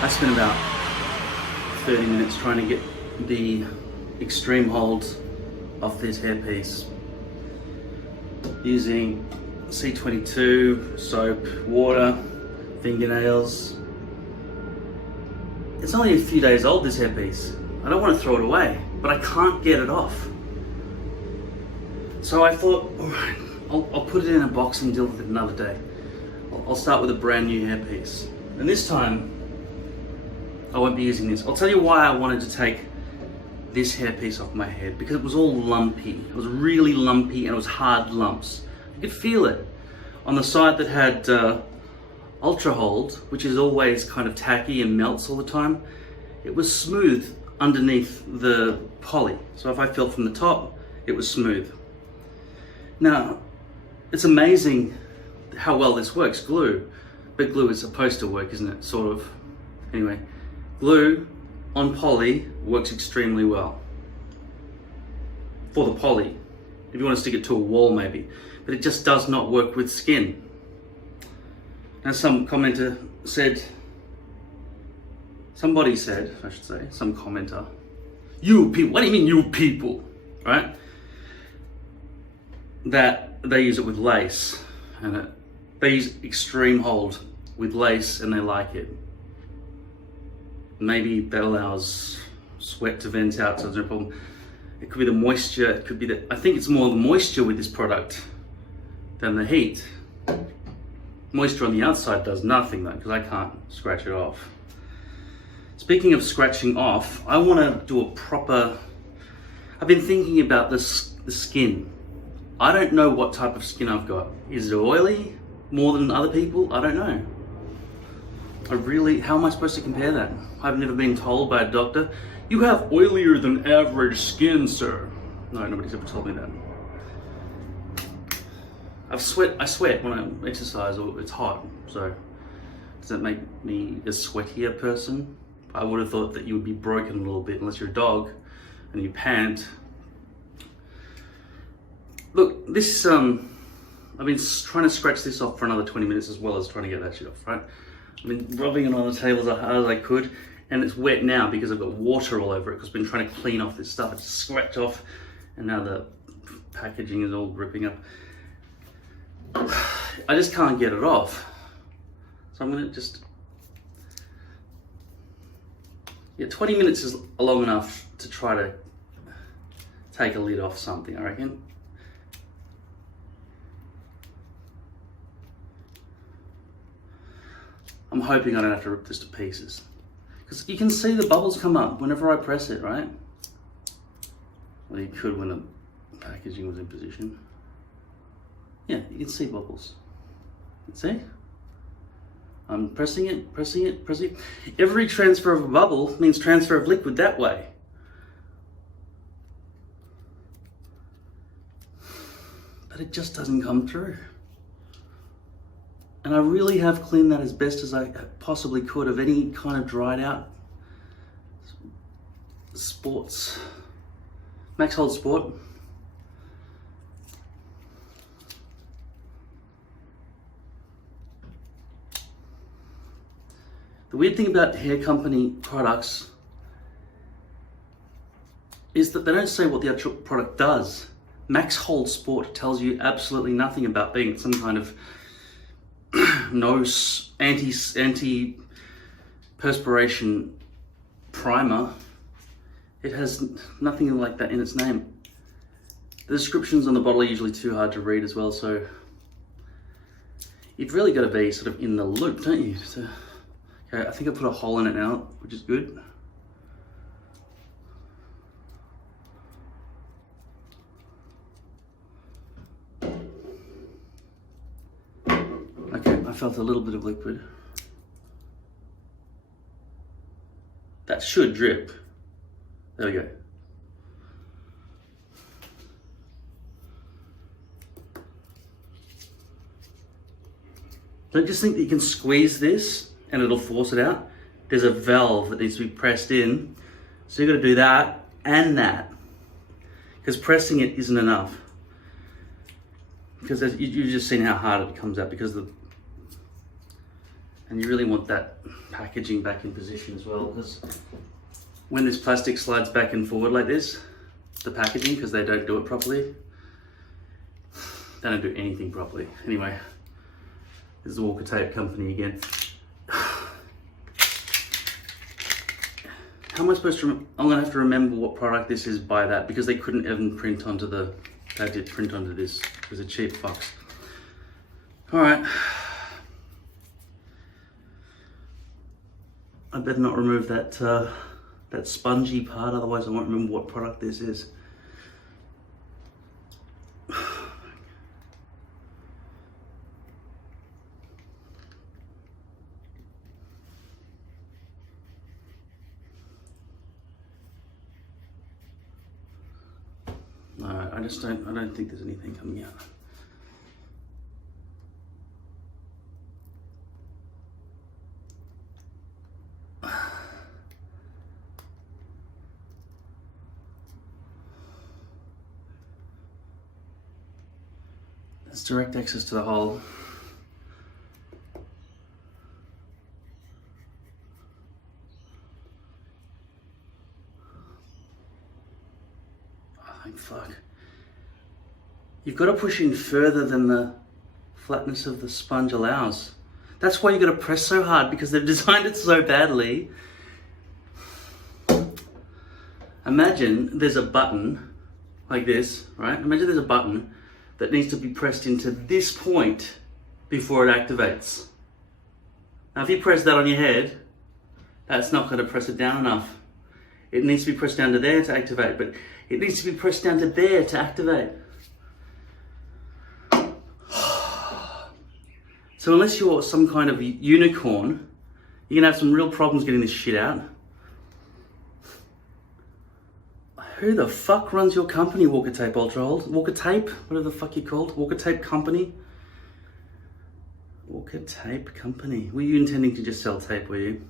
I spent about 30 minutes trying to get the extreme hold of this hairpiece using C22, soap, water, fingernails. It's only a few days old, this hairpiece. I don't want to throw it away, but I can't get it off. So I thought, all right, I'll put it in a box and deal with it another day. I'll start with a brand new hairpiece. And this time, I won't be using this. I'll tell you why I wanted to take this hairpiece off my head, because it was all lumpy. It was really lumpy and it was hard lumps. You could feel it. On the side that had Ultra Hold, which is always kind of tacky and melts all the time, it was smooth underneath the poly. So if I felt from the top, it was smooth. Now, it's amazing how well this works, glue. But glue is supposed to work, isn't it? Sort of. Anyway, glue on poly works extremely well. For the poly. If you want to stick it to a wall maybe. But it just does not work with skin. Now some commenter said, somebody said, I should say, some commenter, you people, what do you mean you people, right? That they use it with lace, and they use extreme hold with lace and they like it. Maybe that allows sweat to vent out, so there's no problem. It could be the moisture, it could be I think it's more the moisture with this product than the heat. Moisture on the outside does nothing though, because I can't scratch it off. Speaking of scratching off, I want to do a proper... I've been thinking about the skin. I don't know what type of skin I've got. Is it oily more than other people? I don't know. How am I supposed to compare that? I've never been told by a doctor, you have oilier than average skin, sir. No, nobody's ever told me that. I sweat when I exercise, or it's hot, so does that make me a sweatier person? I would have thought that you would be broken a little bit unless you're a dog and you pant. Look, this, I've been trying to scratch this off for another 20 minutes as well as trying to get that shit off, right? I've been rubbing it on the table as hard as I could, and it's wet now because I've got water all over it because I've been trying to clean off this stuff. It's scratched off, and now the packaging is all ripping up. I just can't get it off. So I'm gonna just... Yeah, 20 minutes is long enough to try to take a lid off something, I reckon. I'm hoping I don't have to rip this to pieces. Because you can see the bubbles come up whenever I press it, right? Well, you could when the packaging was in position. Yeah, you can see bubbles. See? I'm pressing it, pressing it, pressing it. Every transfer of a bubble means transfer of liquid that way. But it just doesn't come through. And I really have cleaned that as best as I possibly could of any kind of dried out sports. Max Hold Sport. The weird thing about hair company products is that they don't say what the actual product does. Max Hold Sport tells you absolutely nothing about being some kind of no anti-perspiration primer. It has nothing like that in its name. The descriptions on the bottle are usually too hard to read as well, so you've really got to be sort of in the loop, don't you? So, okay, I think I put a hole in it now, which is good. Okay, I felt a little bit of liquid. That should drip. There we go. Don't just think that you can squeeze this and it'll force it out. There's a valve that needs to be pressed in. So you've got to do that and that. Because pressing it isn't enough. Because you've just seen how hard it comes out because of the... And you really want that packaging back in position as well, because when this plastic slides back and forward like this, the packaging, because they don't do it properly, they don't do anything properly. Anyway, this is the Walker Tape Company again. How am I supposed to, I'm gonna have to remember what product this is by that, because they couldn't even print onto the, they did print onto this. It was a cheap fox. All right. I better not remove that that spongy part, otherwise I won't remember what product this is. No, I don't think there's anything coming out. There's direct access to the hole. Oh, fuck. You've got to push in further than the flatness of the sponge allows. That's why you've got to press so hard, because they've designed it so badly. Imagine there's a button like this, right? Imagine there's a button that needs to be pressed into this point before it activates. Now if you press that on your head, that's not going to press it down enough. It needs to be pressed down to there to activate, but it needs to be pressed down to there to activate. So unless you're some kind of unicorn, you're gonna have some real problems getting this shit out. Who the fuck runs your company, Walker Tape Ultra Hold? Walker Tape? Whatever the fuck you're called? Walker Tape Company? Walker Tape Company. Were you intending to just sell tape, were you?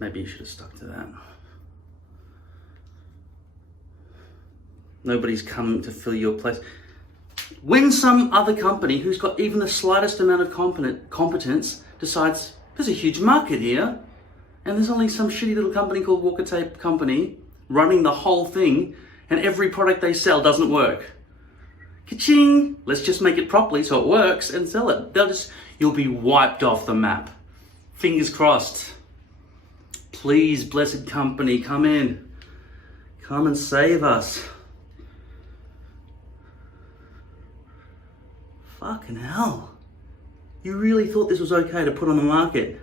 Maybe you should have stuck to that. Nobody's come to fill your place. When some other company who's got even the slightest amount of competence decides there's a huge market here, and there's only some shitty little company called Walker Tape Company running the whole thing, and every product they sell doesn't work. Ka-ching! Let's just make it properly so it works and sell it. You'll be wiped off the map. Fingers crossed. Please, blessed company, come in. Come and save us. Fucking hell. You really thought this was okay to put on the market?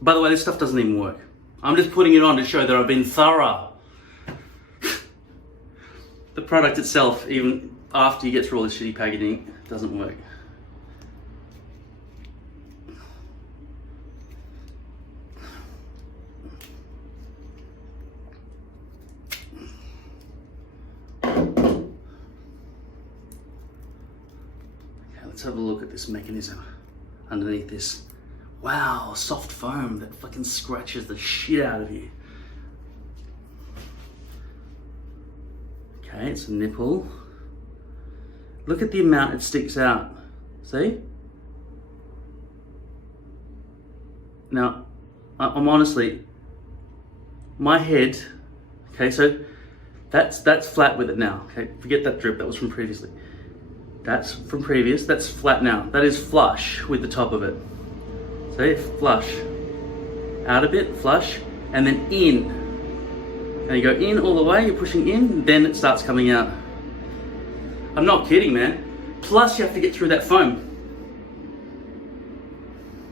By the way, this stuff doesn't even work. I'm just putting it on to show that I've been thorough. The product itself, even after you get through all this shitty packaging, doesn't work. Okay, let's have a look at this mechanism underneath this. Wow, soft foam that fucking scratches the shit out of you. Okay, it's a nipple. Look at the amount it sticks out. See? Now, I'm honestly, my head, okay, so that's flat with it now. Okay, forget that drip, that was from previously. That's from previous, that's flat now. That is flush with the top of it. See, flush. Out a bit, flush, and then in. And you go in all the way, you're pushing in, then it starts coming out. I'm not kidding, man. Plus you have to get through that foam.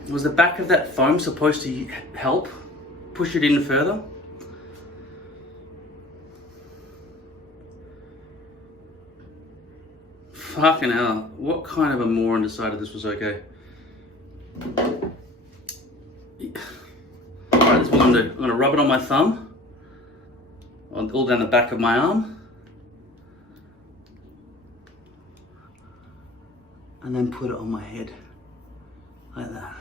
Was the back of that foam supposed to help push it in further? Fucking hell. What kind of a moron decided this was okay? Alright, this is what I'm gonna do. I'm gonna rub it on my thumb, all down the back of my arm, and then put it on my head, like that.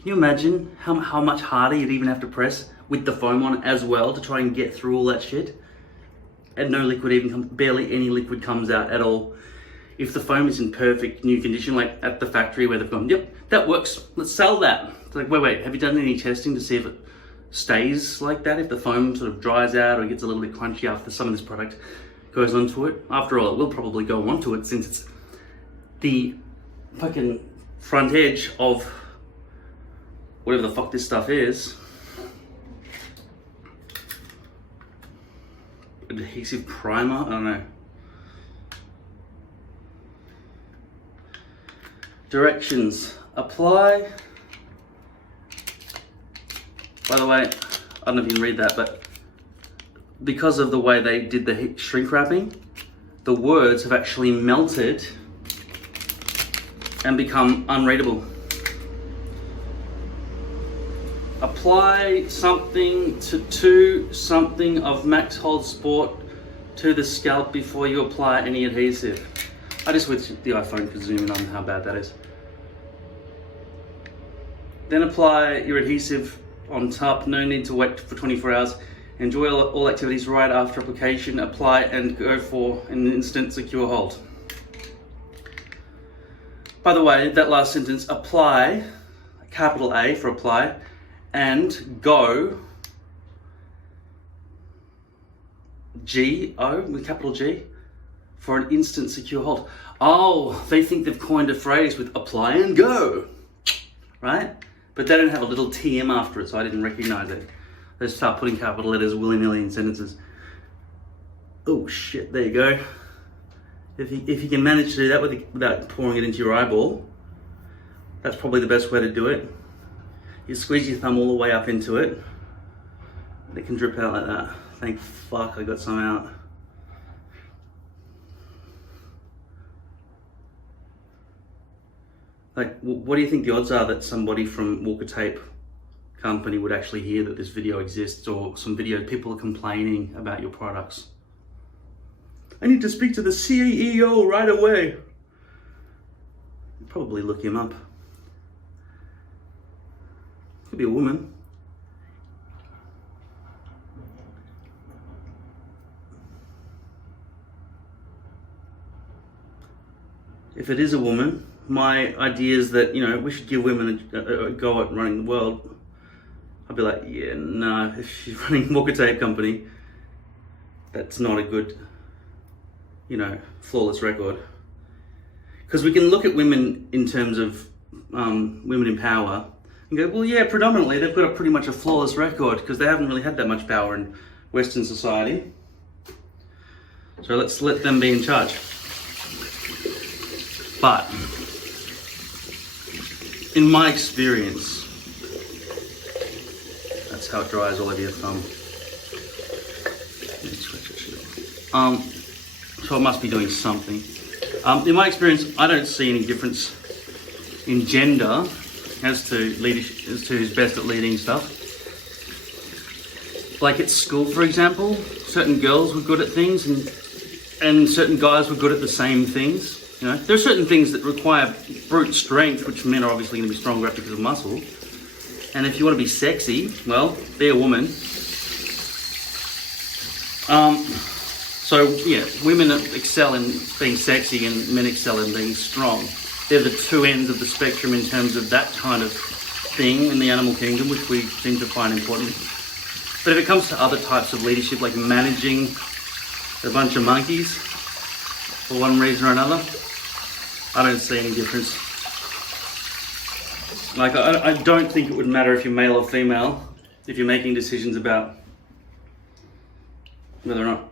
Can you imagine how much harder you'd even have to press with the foam on as well to try and get through all that shit? And no liquid even comes, barely any liquid comes out at all. If the foam is in perfect new condition, like at the factory where they've gone, yep, that works, let's sell that. It's like, wait, have you done any testing to see if it stays like that? If the foam sort of dries out or gets a little bit crunchy after some of this product goes onto it? After all, it will probably go onto it since it's the fucking front edge of whatever the fuck this stuff is. Adhesive primer, I don't know. Directions, apply. By the way, I don't know if you can read that, but because of the way they did the shrink wrapping, the words have actually melted and become unreadable. Apply something to something of Max Hold Sport to the scalp before you apply any adhesive. I just wish the iPhone could zoom in on how bad that is. Then apply your adhesive on top. No need to wait for 24 hours. Enjoy all activities right after application. Apply and go for an instant secure hold. By the way, that last sentence, apply, capital A for apply, and go, G-O with capital G, for an instant secure hold. Oh, they think they've coined a phrase with apply and go, right? But they don't have a little TM after it, so I didn't recognize it. They start putting capital letters willy-nilly in sentences. Oh shit, there you go. If you can manage to do that without pouring it into your eyeball, that's probably the best way to do it. You squeeze your thumb all the way up into it. It can drip out like that. Thank fuck I got some out. Like, what do you think the odds are that somebody from Walker Tape Company would actually hear that this video exists, or some video people are complaining about your products? I need to speak to the CEO right away. Probably look him up. Could be a woman. If it is a woman, my idea is that, you know, we should give women a go at running the world. I'd be like, yeah, no, if she's running Walker Tape Company, that's not a good, you know, flawless record. Because we can look at women in terms of women in power and go, well, yeah, predominantly they've got pretty much a flawless record because they haven't really had that much power in Western society. So let's let them be in charge. But in my experience, that's how it dries all over your thumb. So it must be doing something. In my experience, I don't see any difference in gender as to leadership, as to who's best at leading stuff. Like at school, for example, certain girls were good at things and certain guys were good at the same things. You know, there are certain things that require brute strength, which men are obviously going to be stronger at because of muscle. And if you want to be sexy, well, be a woman. So yeah, women excel in being sexy and men excel in being strong. They're the two ends of the spectrum in terms of that kind of thing in the animal kingdom, which we seem to find important. But if it comes to other types of leadership, like managing a bunch of monkeys for one reason or another, I don't see any difference. Like, I don't think it would matter if you're male or female, if you're making decisions about whether or not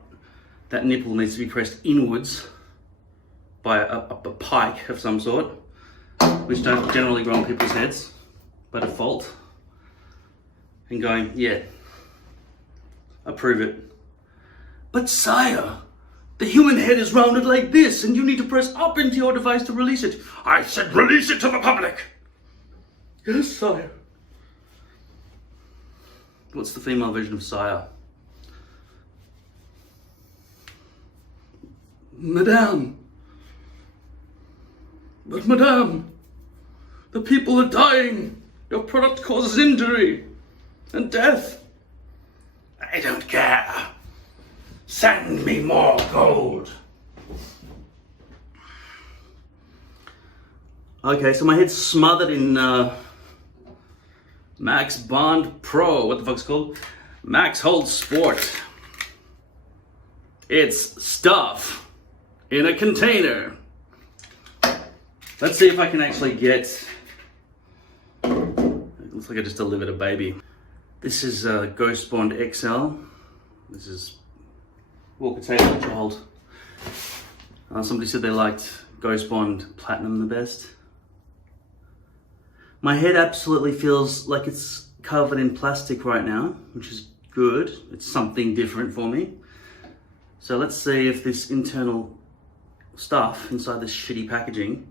that nipple needs to be pressed inwards by a pike of some sort, which don't generally grow on people's heads by default, and going, yeah, approve it. But sire, the human head is rounded like this, and you need to press up into your device to release it. I said release it to the public. Yes, sire. What's the female version of sire? Madame. But madame, the people are dying. Your product causes injury and death. I don't care. Send me more gold. Okay, so my head's smothered in Max Bond Pro. What the fuck's it called? Max Hold Sport. It's stuff in a container. Let's see if I can actually get... It looks like I just delivered a baby. This is Ghost Bond XL. This is Walker Tape Ultra Hold. Somebody said they liked Ghost Bond Platinum the best. My head absolutely feels like it's covered in plastic right now, which is good. It's something different for me. So let's see if this internal stuff inside this shitty packaging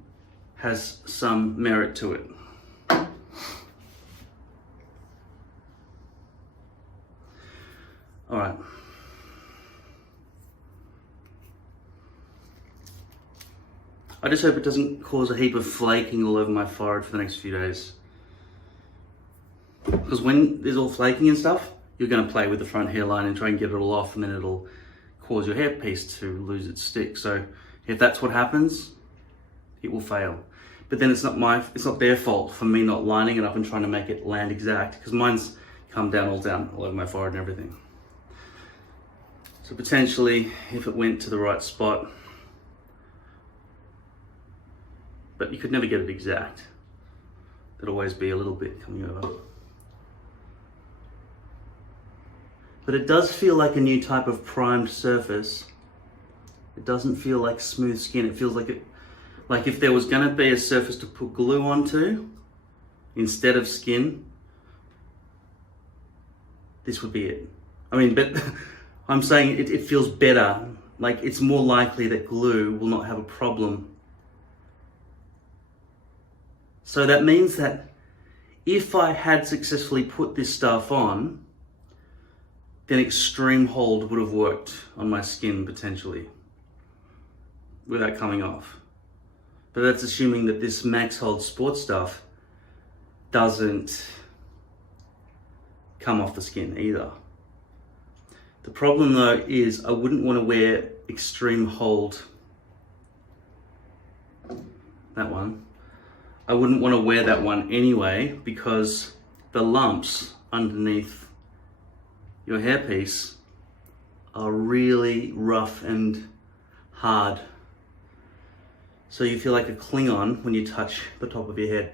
has some merit to it. All right. I just hope it doesn't cause a heap of flaking all over my forehead for the next few days. Because when there's all flaking and stuff, you're going to play with the front hairline and try and get it all off, and then it'll cause your hairpiece to lose its stick. So if that's what happens, it will fail. But then it's not their fault for me not lining it up and trying to make it land exact, because mine's come down all over my forehead and everything. So potentially, if it went to the right spot, but you could never get it exact. There'd always be a little bit coming over. But it does feel like a new type of primed surface. It doesn't feel like smooth skin. It feels like like if there was gonna be a surface to put glue onto instead of skin, this would be it. I mean, but I'm saying it feels better. Like it's more likely that glue will not have a problem. So that means that if I had successfully put this stuff on, then extreme hold would have worked on my skin potentially without coming off. But that's assuming that this Max Hold Sport stuff doesn't come off the skin either. The problem though is I wouldn't want to wear extreme hold, that one. I wouldn't want to wear that one anyway, because the lumps underneath your hairpiece are really rough and hard. So you feel like a Klingon when you touch the top of your head.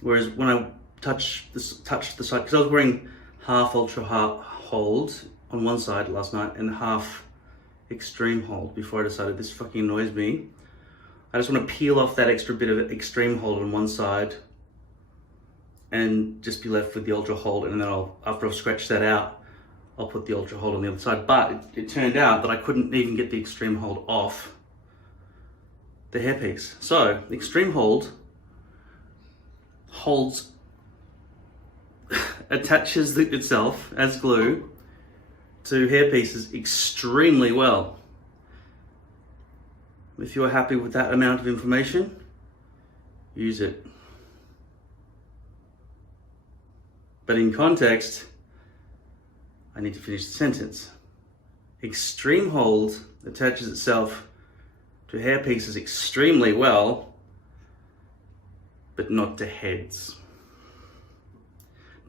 Whereas when I touched the side, because I was wearing half ultra hold on one side last night and half extreme hold before I decided this fucking annoys me. I just want to peel off that extra bit of extreme hold on one side and just be left with the ultra hold, and then after I've scratched that out, I'll put the ultra hold on the other side. But it turned out that I couldn't even get the extreme hold off the hairpiece. So the extreme hold holds, attaches itself as glue to hairpieces extremely well. If you're happy with that amount of information, use it. But in context, I need to finish the sentence. Extreme hold attaches itself to hairpieces extremely well, but not to heads.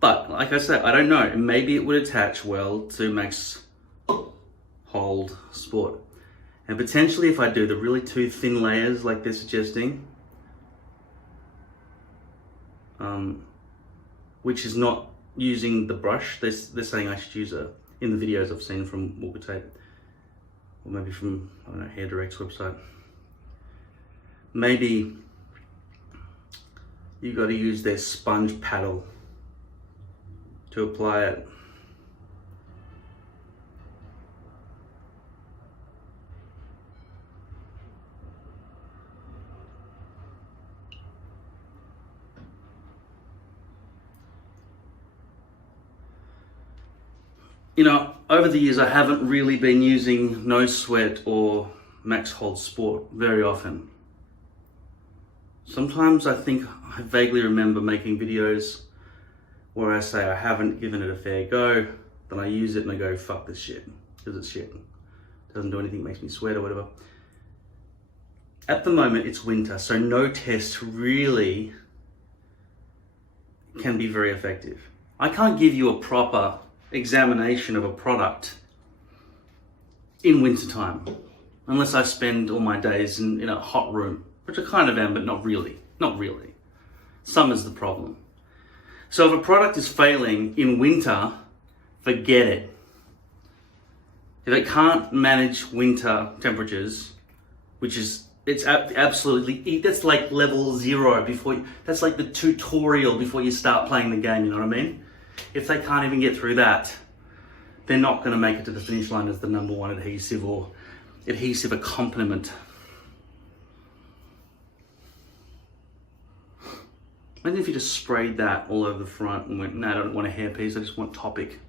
But like I said, I don't know, maybe it would attach well to Max Hold Sport. And potentially if I do the really two thin layers like they're suggesting, which is not using the brush, they're saying I should use in the videos I've seen from Walker Tape, or maybe from, I don't know, Hair Direct's website. Maybe you got to use their sponge paddle to apply it. You know, over the years I haven't really been using No Sweat or Max Hold Sport very often. Sometimes I think I vaguely remember making videos where I say I haven't given it a fair go, then I use it and I go, fuck this shit, because it's shit. It doesn't do anything, makes me sweat or whatever. At the moment it's winter, so no test really can be very effective. I can't give you a proper examination of a product in wintertime unless I spend all my days in a hot room, which I kind of am, but not really. Summer's the problem. So if a product is failing in winter, forget it. If it can't manage winter temperatures, it's absolutely, that's like level 0 that's like the tutorial before you start playing the game, you know what I mean? If they can't even get through that, they're not going to make it to the finish line as the #1 adhesive or adhesive accompaniment. Imagine if you just sprayed that all over the front and went, no, I don't want a hairpiece, I just want Topic.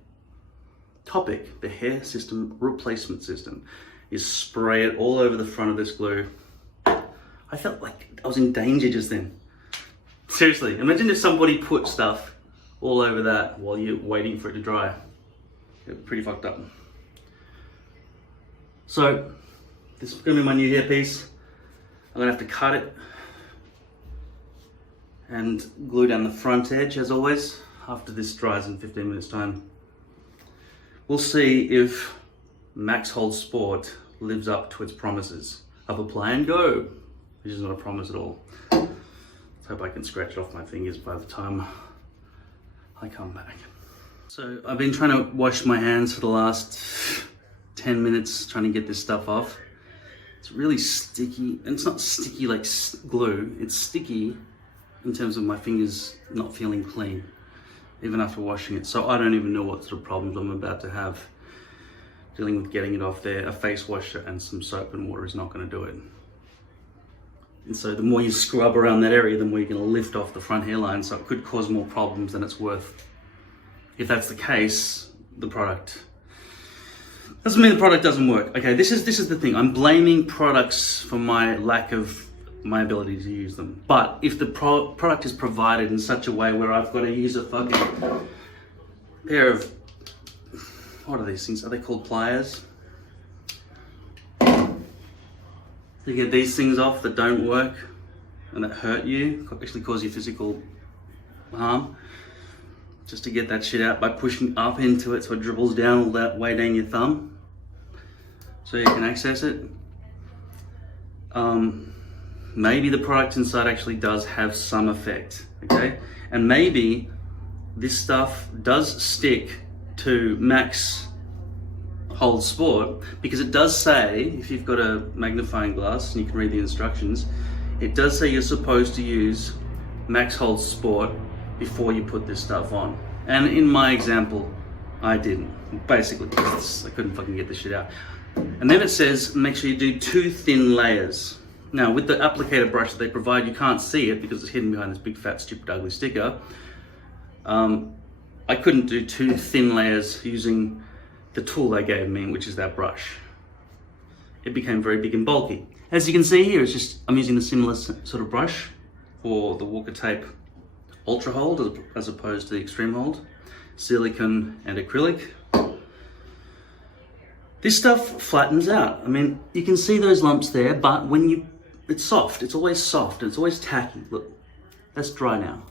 Topic, the hair system replacement system. You spray it all over the front of this glue. I felt like I was in danger just then. Seriously, imagine if somebody put stuff all over that while you're waiting for it to dry. It's pretty fucked up. So, this is gonna be my new hairpiece. I'm gonna have to cut it and glue down the front edge as always after this dries in 15 minutes time. We'll see if Max Hold Sport lives up to its promises of apply and go, which is not a promise at all. Let's hope I can scratch it off my fingers by the time I come back. So I've been trying to wash my hands for the last 10 minutes trying to get this stuff off. It's really sticky, and it's not sticky like glue, it's sticky in terms of my fingers not feeling clean, even after washing it. So I don't even know what sort of problems I'm about to have dealing with getting it off there. A face washer and some soap and water is not going to do it. And so the more you scrub around that area, the more you're going to lift off the front hairline, so it could cause more problems than it's worth. If that's the case, the product doesn't mean the product doesn't work. Okay, this is the thing. I'm blaming products for my lack of my ability to use them. But if the product is provided in such a way where I've got to use a fucking pair of, what are these things? Are they called pliers? You get these things off that don't work and that hurt you, actually cause you physical harm, just to get that shit out by pushing up into it so it dribbles down all that way down your thumb so you can access it. Maybe the product inside actually does have some effect, okay? And maybe this stuff does stick to Max Hold Sport, because it does say, if you've got a magnifying glass and you can read the instructions, it does say you're supposed to use Max Hold Sport before you put this stuff on. And in my example, I didn't, basically because I couldn't fucking get this shit out. And then it says, make sure you do 2 thin layers. Now, with the applicator brush that they provide, you can't see it because it's hidden behind this big, fat, stupid, ugly sticker. I couldn't do 2 thin layers using the tool they gave me, which is that brush. It became very big and bulky. As you can see here, I'm using the similar sort of brush for the Walker Tape Ultra Hold as opposed to the Extreme Hold. Silicone and acrylic. This stuff flattens out. I mean, you can see those lumps there, but it's soft. It's always soft. It's always tacky. Look, that's dry now.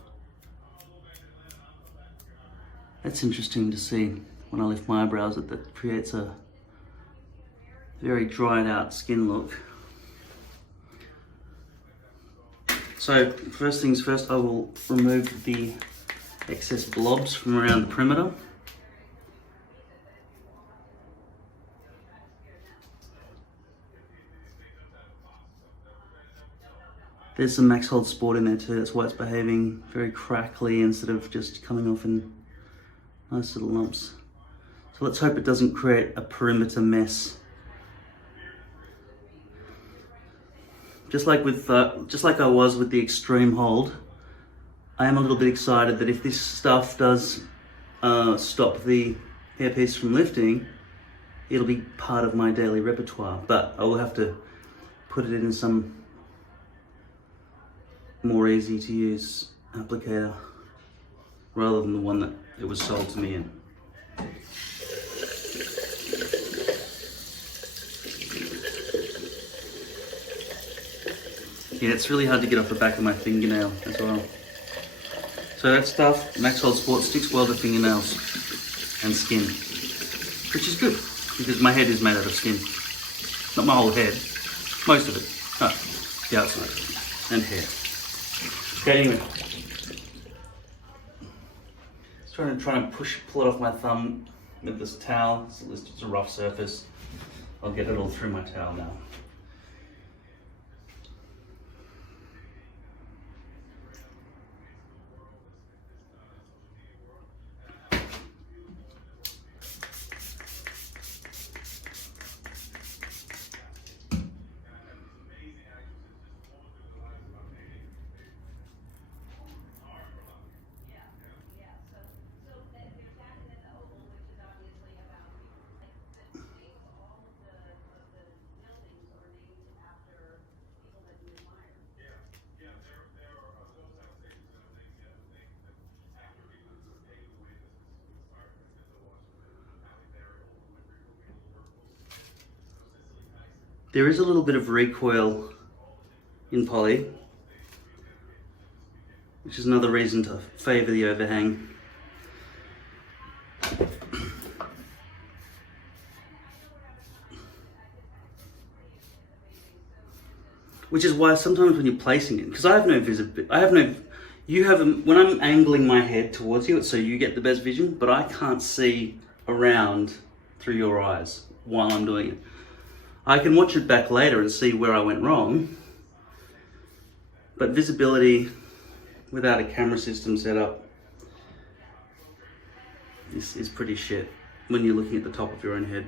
That's interesting to see when I lift my eyebrows, that creates a very dried out skin look. So first things first, I will remove the excess blobs from around the perimeter. There's some Max Hold Sport in there too, that's why it's behaving very crackly instead of just coming off in nice little lumps. So let's hope it doesn't create a perimeter mess. Just like I was with the Extreme Hold, I am a little bit excited that if this stuff does stop the hairpiece from lifting, it'll be part of my daily repertoire. But I will have to put it in some more easy to use applicator rather than the one that it was sold to me in. Yeah, it's really hard to get off the back of my fingernail as well. So that stuff, Maxwell Sport, sticks well to fingernails and skin, which is good because my head is made out of skin. Not my whole head, most of it. Oh, the outside and hair. Okay, anyway. Just trying to pull it off my thumb with this towel. So it's a rough surface. I'll get it all through my towel now. There is a little bit of recoil in poly, which is another reason to favour the overhang. Which is why sometimes when you're placing it, because I have no visibility, when I'm angling my head towards you, it's so you get the best vision, but I can't see around through your eyes while I'm doing it. I can watch it back later and see where I went wrong, but visibility without a camera system set up is pretty shit when you're looking at the top of your own head.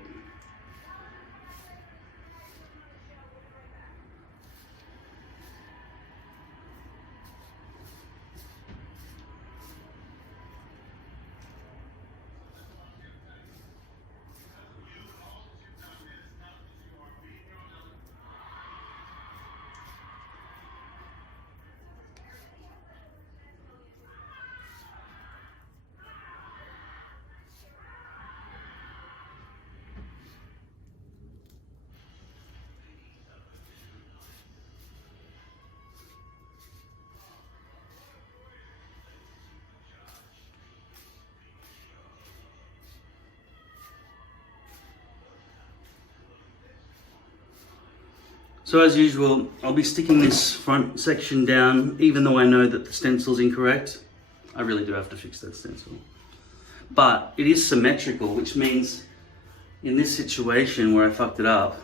So as usual, I'll be sticking this front section down, even though I know that the stencil's incorrect. I really do have to fix that stencil. But it is symmetrical, which means in this situation where I fucked it up,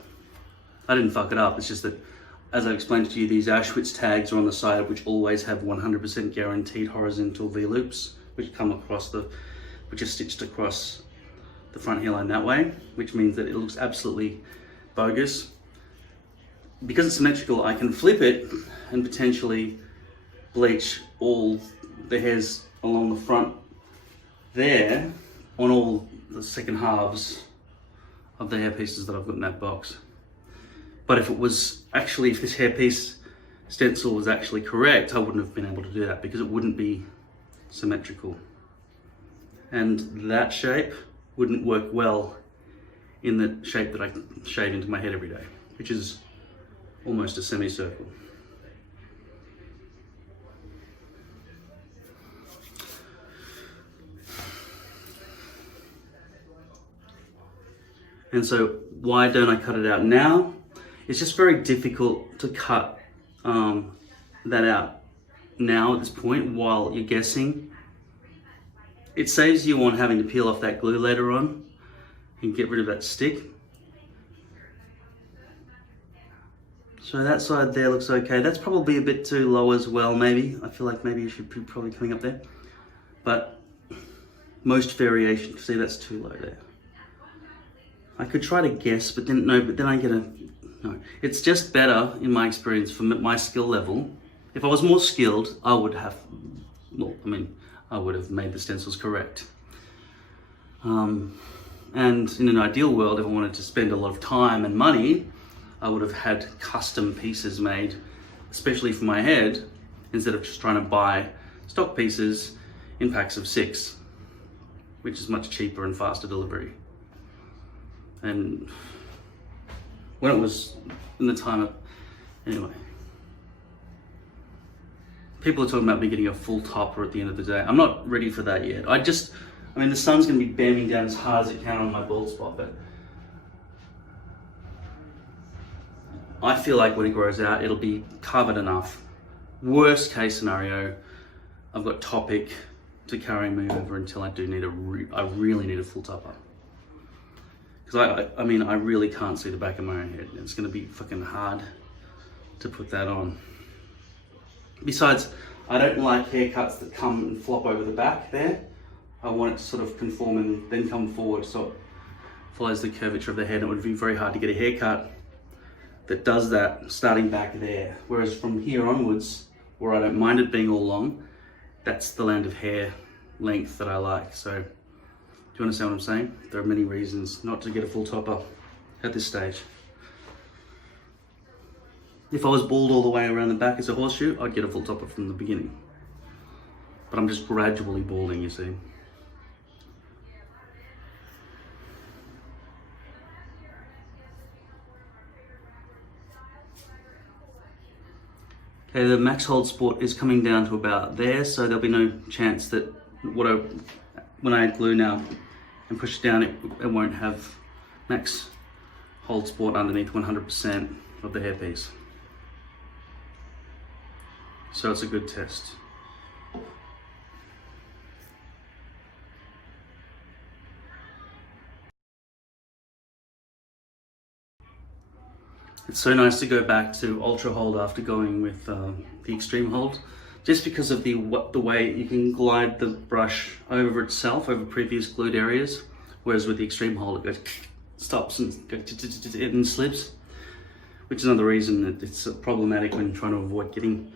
I didn't fuck it up, it's just that, as I explained to you, these Auschwitz tags are on the side, which always have 100% guaranteed horizontal V-loops, which are stitched across the front hairline that way, which means that it looks absolutely bogus. Because it's symmetrical, I can flip it and potentially bleach all the hairs along the front there on all the second halves of the hair pieces that I've got in that box. But if this hairpiece stencil was actually correct, I wouldn't have been able to do that because it wouldn't be symmetrical. And that shape wouldn't work well in the shape that I shave into my head every day, which is almost a semicircle. And so why don't I cut it out now? It's just very difficult to cut that out now at this point while you're guessing. It saves you on having to peel off that glue later on and get rid of that stick. So that side there looks okay. That's probably a bit too low as well, maybe. I feel like maybe you should be probably coming up there. But most variation, see that's too low there. I could try to guess, but then I get no. It's just better, in my experience, for my skill level. If I was more skilled, I would have made the stencils correct. And in an ideal world, if I wanted to spend a lot of time and money, I would have had custom pieces made, especially for my head, instead of just trying to buy stock pieces in packs of 6, which is much cheaper and faster delivery. And when it was in the time of, anyway, people are talking about me getting a full topper at the end of the day. I'm not ready for that yet. I mean, the sun's gonna be beaming down as hard as it can on my bald spot, but I feel like when it grows out, it'll be covered enough. Worst case scenario, I've got Topic to carry me over until I do need I really need a full topper. Because I mean, I really can't see the back of my own head. It's gonna be fucking hard to put that on. Besides, I don't like haircuts that come and flop over the back there. I want it to sort of conform and then come forward so it follows the curvature of the head. It would be very hard to get a haircut that does that starting back there. Whereas from here onwards, where I don't mind it being all long, that's the land of hair length that I like. So, do you understand what I'm saying? There are many reasons not to get a full topper at this stage. If I was bald all the way around the back as a horseshoe, I'd get a full topper from the beginning. But I'm just gradually balding, you see. Okay, the max hold sport is coming down to about there, so there'll be no chance that when I add glue now and push it down, it won't have max hold sport underneath 100% of the hairpiece. So it's a good test. It's so nice to go back to ultra hold after going with the extreme hold, just because of the way you can glide the brush over itself, over previous glued areas, whereas with the extreme hold it goes, stops and slips, which is another reason that it's problematic when trying to avoid getting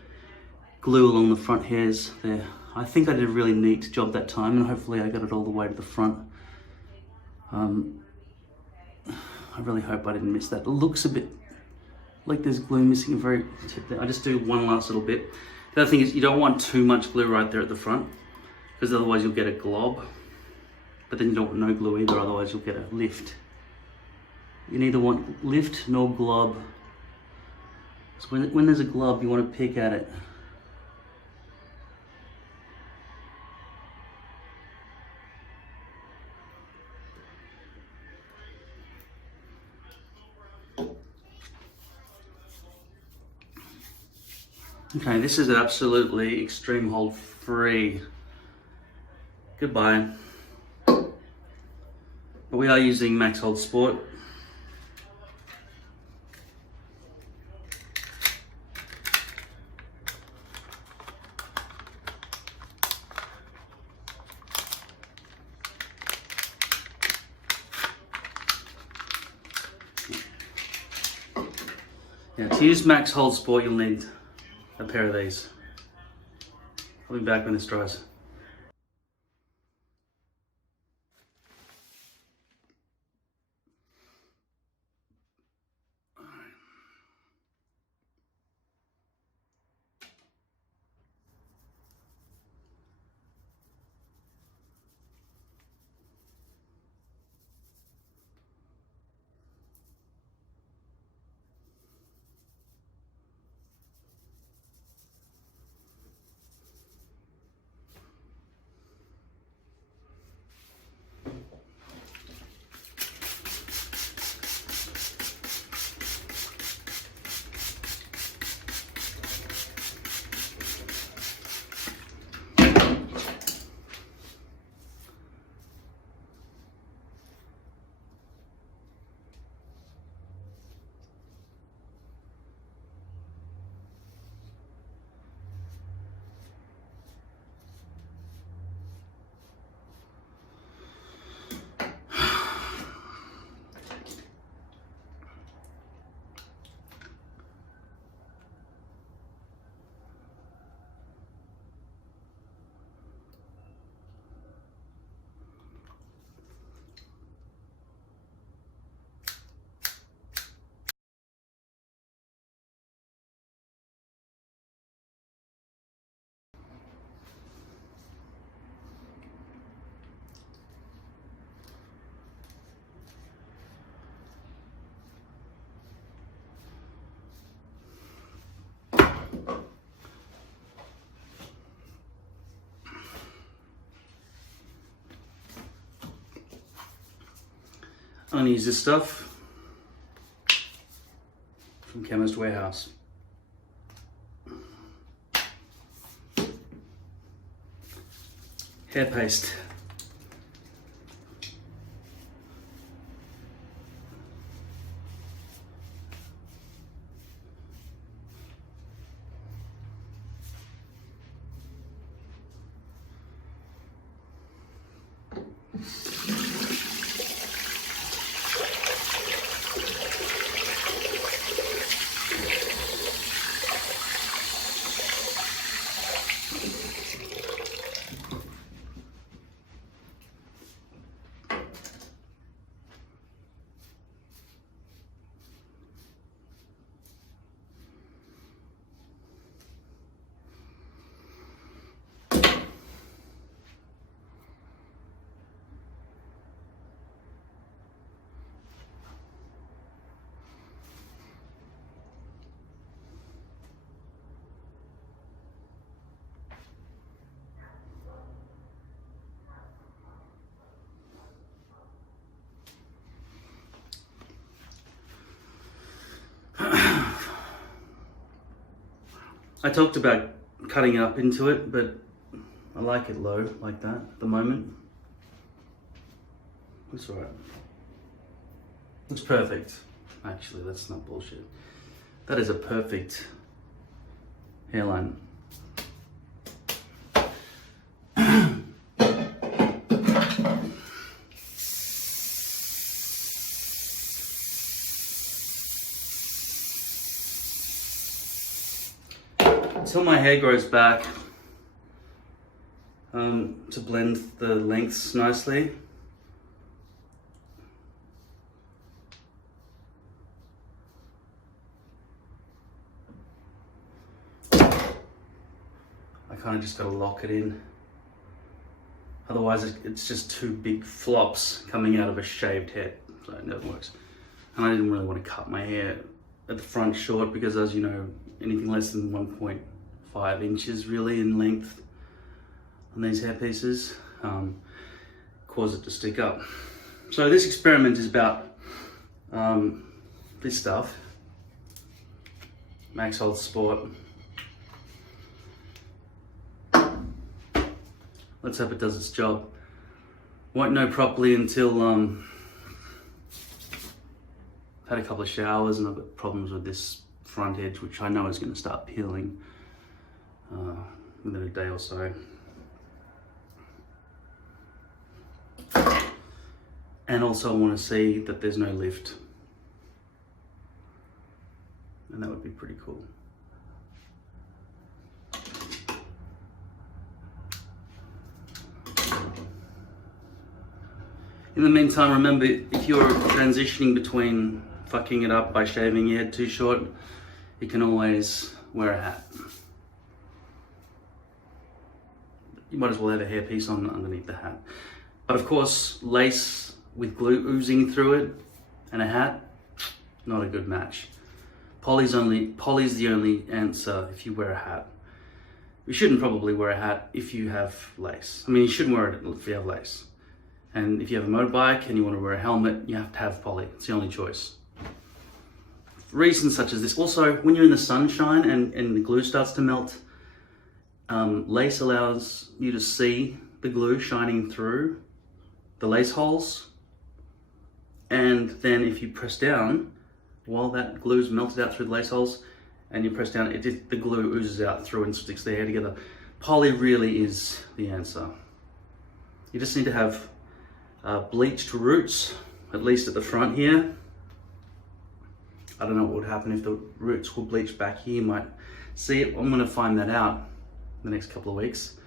glue along the front hairs there. I think I did a really neat job that time, and hopefully I got it all the way to the front. I really hope I didn't miss that. It looks a bit like there's glue missing a very tip there. I just do one last little bit. The other thing is you don't want too much glue right there at the front, because otherwise you'll get a glob. But then you don't want no glue either, otherwise you'll get a lift. You neither want lift nor glob. So when there's a glob, you want to pick at it. Okay, this is absolutely extreme hold free. Goodbye. But we are using Max Hold Sport. Now, to use Max Hold Sport, you'll need a pair of these. I'll be back when this dries. I'm gonna use this stuff from Chemist Warehouse. Hair paste. I talked about cutting up into it, but I like it low like that at the moment. Looks alright. Looks perfect. Actually, that's not bullshit. That is a perfect hairline. Until my hair grows back to blend the lengths nicely. I kind of just got to lock it in. Otherwise it's just two big flops coming out of a shaved head, so it never works. And I didn't really want to cut my hair at the front short because, as you know, anything less than 1.5 inches really in length on these hair pieces cause it to stick up. So this experiment is about this stuff, Max Hold Sport. Let's hope it does its job. Won't know properly until I've had a couple of showers and I've got problems with this front edge, which I know is going to start peeling within a day or so. And also I want to see that there's no lift, and that would be pretty cool. In the meantime, remember, if you're transitioning between fucking it up by shaving your head too short, you can always wear a hat. You might as well have a hairpiece on underneath the hat. But of course, lace with glue oozing through it and a hat, not a good match. Poly's the only answer if you wear a hat. You shouldn't probably wear a hat if you have lace. I mean, you shouldn't wear it if you have lace. And if you have a motorbike and you want to wear a helmet, you have to have poly. It's the only choice. Reasons such as this. Also, when you're in the sunshine and the glue starts to melt, lace allows you to see the glue shining through the lace holes. And then if you press down, while that glue's melted out through the lace holes, and you press down, the glue oozes out through and sticks the hair together. Poly really is the answer. You just need to have bleached roots, at least at the front here. I don't know what would happen if the roots were bleached back here. You might see it. I'm going to find that out in the next couple of weeks,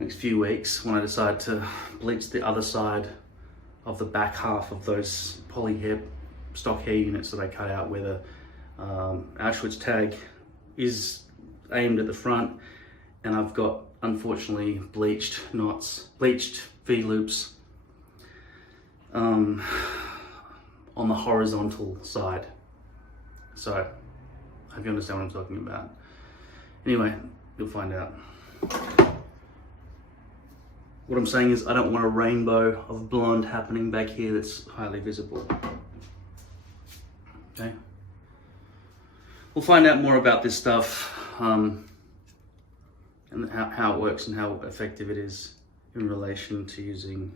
next few weeks, when I decide to bleach the other side of the back half of those poly hair, stock hair units that I cut out, where the Auschwitz tag is aimed at the front, and I've got, unfortunately, bleached knots, bleached V-loops on the horizontal side. So, I hope you understand what I'm talking about. Anyway, you'll find out. What I'm saying is I don't want a rainbow of blonde happening back here that's highly visible. Okay. We'll find out more about this stuff and how it works and how effective it is in relation to using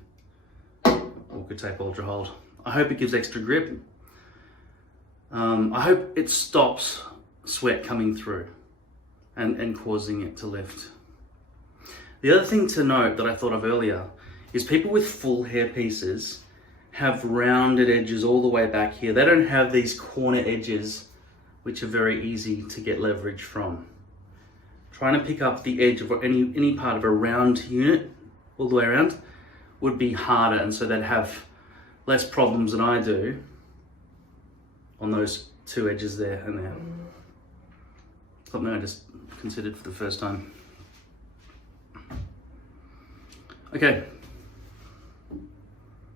Orchid Tape Ultra Hold. I hope it gives extra grip. I hope it stops sweat coming through and causing it to lift. The other thing to note that I thought of earlier is people with full hair pieces have rounded edges all the way back here. They don't have these corner edges, which are very easy to get leverage from. Trying to pick up the edge of any part of a round unit all the way around would be harder, and so they'd have less problems than I do on those two edges there and there. Something I just considered for the first time. Okay,